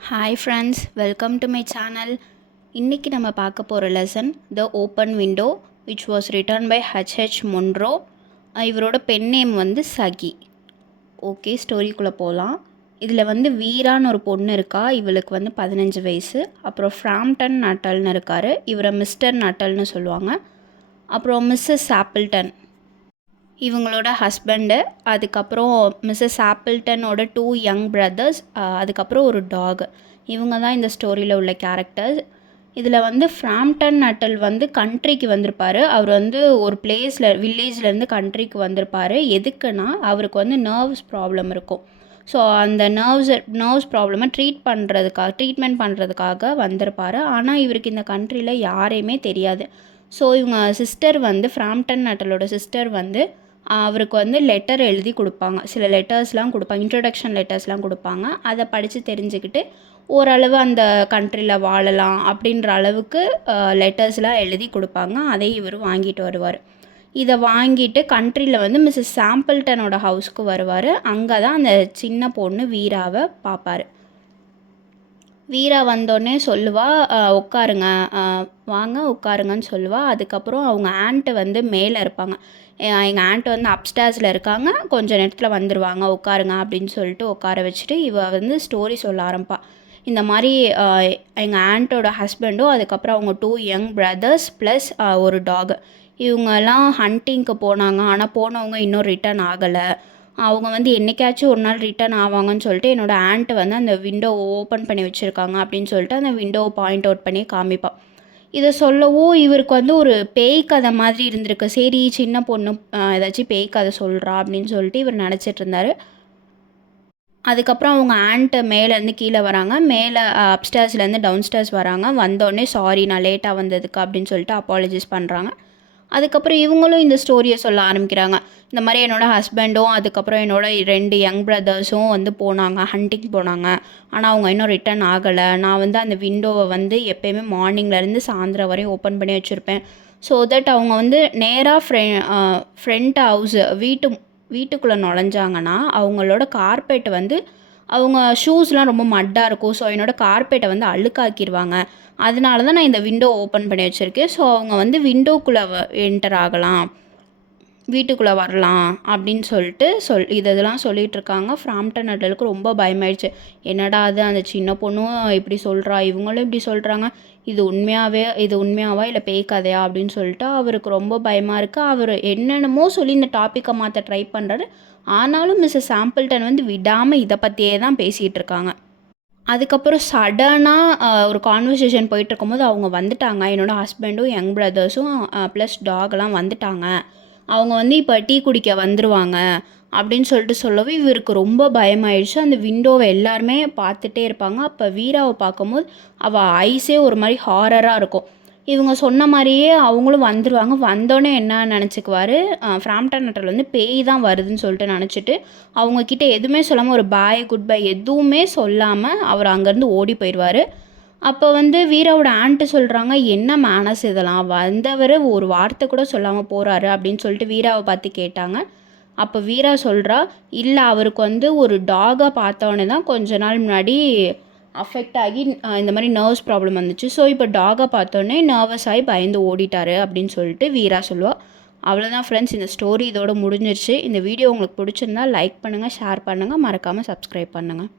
Hi friends, welcome to my channel. இன்றைக்கி நம்ம பார்க்க போகிற lesson the open window which was written by HH Munro. இவரோட pen name வந்து சகி. ஓகே, ஸ்டோரிக்குள்ளே போகலாம். இதில் வந்து வீரான்னு ஒரு பொண்ணு இருக்கா. இவளுக்கு வந்து 15 வயசு. அப்புறம் ஃப்ராம்டன் நட்டல்னு இருக்கார். இவரை மிஸ்டர் நட்டல்னு சொல்லுவாங்க. அப்புறம் மிஸ்ஸஸ் ஆப்பிள்டன் இவங்களோட ஹஸ்பண்டு. அதுக்கப்புறம் மிஸ்ஸஸ் ஆப்பிள்டனோட 2 யங் பிரதர்ஸ். அதுக்கப்புறம் ஒரு டாக். இவங்க தான் இந்த ஸ்டோரியில் உள்ள கேரக்டர்ஸ். இதில் வந்து ஃப்ராம்டன் நட்டல் வந்து கண்ட்ரிக்கு வந்திருப்பார். அவர் வந்து ஒரு வில்லேஜ்லேருந்து கண்ட்ரிக்கு வந்திருப்பார். எதுக்குன்னா அவருக்கு வந்து நர்வ்ஸ் ப்ராப்ளம் இருக்கும். ஸோ அந்த நர்வ்ஸ் ப்ராப்ளமை ட்ரீட்மெண்ட் பண்ணுறதுக்காக வந்திருப்பார். ஆனால் இவருக்கு இந்த கண்ட்ரியில் யாரையுமே தெரியாது. ஸோ இவங்க சிஸ்டர் வந்து ஃப்ராம்டன் நட்டலோட சிஸ்டர் வந்து அவருக்கு வந்து லெட்டர் எழுதி கொடுப்பாங்க. சில லெட்டர்ஸ்லாம் கொடுப்பாங்க, இன்ட்ரடக்ஷன் லெட்டர்ஸ்லாம் கொடுப்பாங்க. அதை படித்து தெரிஞ்சுக்கிட்டு ஓரளவு அந்த கண்ட்ரியில் வாழலாம் அப்படின்ற அளவுக்கு லெட்டர்ஸ்லாம் எழுதி கொடுப்பாங்க. அதை இவர் வாங்கிட்டு வருவார். இதை வாங்கிட்டு கண்ட்ரியில் வந்து மிஸ்ஸஸ் சாம்பிள்டனோட ஹவுஸ்க்கு வருவார். அங்கே தான் அந்த சின்ன பொண்ணு வீராவை பார்ப்பார். வீரா வந்தோடனே சொல்லுவா, உட்காருங்க, வாங்க உட்காருங்கன்னு சொல்லுவா. அதுக்கப்புறம் அவங்க ஆண்ட்டு வந்து மேலே இருப்பாங்க. எங்கள் ஆண்ட் வந்து அப்ஸ்டேர்ஸில் இருக்காங்க, கொஞ்சம் நேரத்தில் வந்துடுவாங்க, உட்காருங்க அப்படின்னு சொல்லிட்டு உட்கார வச்சுட்டு இவள் வந்து ஸ்டோரி சொல்ல ஆரம்பிப்பா. இந்த மாதிரி எங்கள் ஆண்ட்டோட ஹஸ்பண்டும் அதுக்கப்புறம் அவங்க 2 யங் பிரதர்ஸ் ப்ளஸ் ஒரு டாக், இவங்கெல்லாம் ஹண்டிங்க்கு போனாங்க. ஆனால் போனவங்க இன்னும் ரிட்டர்ன் ஆகலை. அவங்க வந்து என்றைக்காச்சும் ஒரு நாள் ரிட்டர்ன் ஆவாங்கன்னு சொல்லிட்டு என்னோடய ஆண்ட்டு வந்து அந்த விண்டோவை ஓப்பன் பண்ணி வச்சுருக்காங்க அப்படின்னு சொல்லிட்டு அந்த விண்டோவை பாயிண்ட் அவுட் பண்ணி காமிப்பாள். இதை சொல்லவும் இவருக்கு வந்து ஒரு பேய் கதை மாதிரி இருந்திருக்கு. சரி, சின்ன பொண்ணு ஏதாச்சும் பேய் கதை சொல்கிறா அப்படின்னு சொல்லிட்டு இவர் நினச்சிட்டு இருந்தார். அதுக்கப்புறம் அவங்க ஆண்ட்டு மேலேருந்து கீழே வராங்க. மேலே அப்ஸ்டேர்ஸ்லேருந்து டவுன்ஸ்டேர்ஸ் வராங்க. வந்தோடனே சாரி நான் லேட்டாக வந்ததுக்கு அப்படின்னு சொல்லிட்டு அப்பாலஜைஸ் பண்ணுறாங்க. அதுக்கப்புறம் இவங்களும் இந்த ஸ்டோரியை சொல்ல ஆரம்பிக்கிறாங்க. இந்த மாதிரி என்னோடய ஹஸ்பண்டும் அதுக்கப்புறம் என்னோடய 2 யங் பிரதர்ஸும் வந்து போனாங்க, ஹண்டிங் போனாங்க. ஆனால் அவங்க இன்னும் ரிட்டர்ன் ஆகலை. நான் வந்து அந்த விண்டோவை வந்து எப்போயுமே மார்னிங்லேருந்து சாயந்தரம் வரையும் ஓப்பன் பண்ணி வச்சுருப்பேன். ஸோ தட் அவங்க வந்து நேராக ஃப்ரண்ட் ஹவுஸ் வீட்டுக்குள்ளே நுழைஞ்சாங்கன்னா அவங்களோட கார்பெட் வந்து அவங்க ஷூஸ்லாம் ரொம்ப மட்டாக இருக்கும். ஸோ என்னோடய கார்பெட்டை வந்து அழுக்காக்கிடுவாங்க. அதனால தான் நான் இந்த விண்டோ ஓப்பன் பண்ணி வச்சுருக்கேன். ஸோ அவங்க வந்து விண்டோக்குள்ளே என்டர் ஆகலாம், வீட்டுக்குள்ளே வரலாம் அப்படின்னு சொல்லிட்டு இதெல்லாம் சொல்லிகிட்ருக்காங்க. ஃப்ராம்டன் நட்டலுக்கு ரொம்ப பயமாயிடுச்சு. என்னடா அது, அந்த சின்ன பொண்ணும் இப்படி சொல்கிறா, இவங்களும் இப்படி சொல்கிறாங்க, இது உண்மையாவா இல்லை பேய் கதையா அப்படின்னு சொல்லிட்டு அவருக்கு ரொம்ப பயமாக இருக்குது. அவர் என்னென்னமோ சொல்லி இந்த டாப்பிக்கை மாற்ற ட்ரை பண்ணுறாரு. ஆனாலும் மிஸ்ஸஸ் சாம்பிள்டன் வந்து விடாமல் இதை பற்றியே தான் பேசிகிட்டு இருக்காங்க. அதுக்கப்புறம் சடனாக ஒரு கான்வர்சேஷன் போயிட்டுருக்கும்போது அவங்க வந்துட்டாங்க. என்னோடய ஹஸ்பண்டும் யங் பிரதர்ஸும் ப்ளஸ் டாக்லாம் வந்துட்டாங்க. அவங்க வந்து இப்போ டீ குடிக்க வந்துருவாங்க அப்படின்னு சொல்லிட்டு சொல்லவே இவருக்கு ரொம்ப பயமாயிடுச்சு. அந்த விண்டோவை எல்லாருமே பார்த்துட்டே இருப்பாங்க. அப்போ வீராவை பார்க்கும்போது அவள் ஐஸே ஒரு மாதிரி ஹாரராக இருக்கும். இவங்க சொன்ன மாதிரியே அவங்களும் வந்துடுவாங்க. வந்தோடனே என்ன நினச்சிக்குவார், ஃப்ராம்டன் நட்டல் வந்து பேய் தான் வருதுன்னு சொல்லிட்டு நினச்சிட்டு அவங்கக்கிட்ட எதுவுமே சொல்லாமல் ஒரு பாய் குட் பை எதுவுமே சொல்லாமல் அவர் அங்கேருந்து ஓடி போயிடுவார். அப்போ வந்து வீராவோட ஆண்ட்டு சொல்கிறாங்க, என்ன மேனஸ் இதெல்லாம், வந்தவர் ஒரு வார்த்தை கூட சொல்லாமல் போகிறாரு அப்படின்னு சொல்லிட்டு வீராவை பார்த்து கேட்டாங்க. அப்போ வீரா சொல்கிறா, இல்லை அவருக்கு வந்து ஒரு டாகை பார்த்தோன்னே தான் கொஞ்ச நாள் முன்னாடி அஃபெக்ட் ஆகி இந்த மாதிரி நர்வ்ஸ் ப்ராப்ளம் வந்துச்சு. ஸோ இப்போ டாகை பார்த்தோன்னே நர்வஸ் ஆகி பயந்து ஓடிட்டாரு அப்படின்னு சொல்லிட்டு வீரா சொல்லுவாள். அவ்வளோதான் ஃப்ரெண்ட்ஸ், இந்த ஸ்டோரி இதோட முடிஞ்சிருச்சு. இந்த வீடியோ உங்களுக்கு பிடிச்சிருந்தா லைக் பண்ணுங்கள், ஷேர் பண்ணுங்கள், மறக்காமல் சப்ஸ்கிரைப் பண்ணுங்கள்.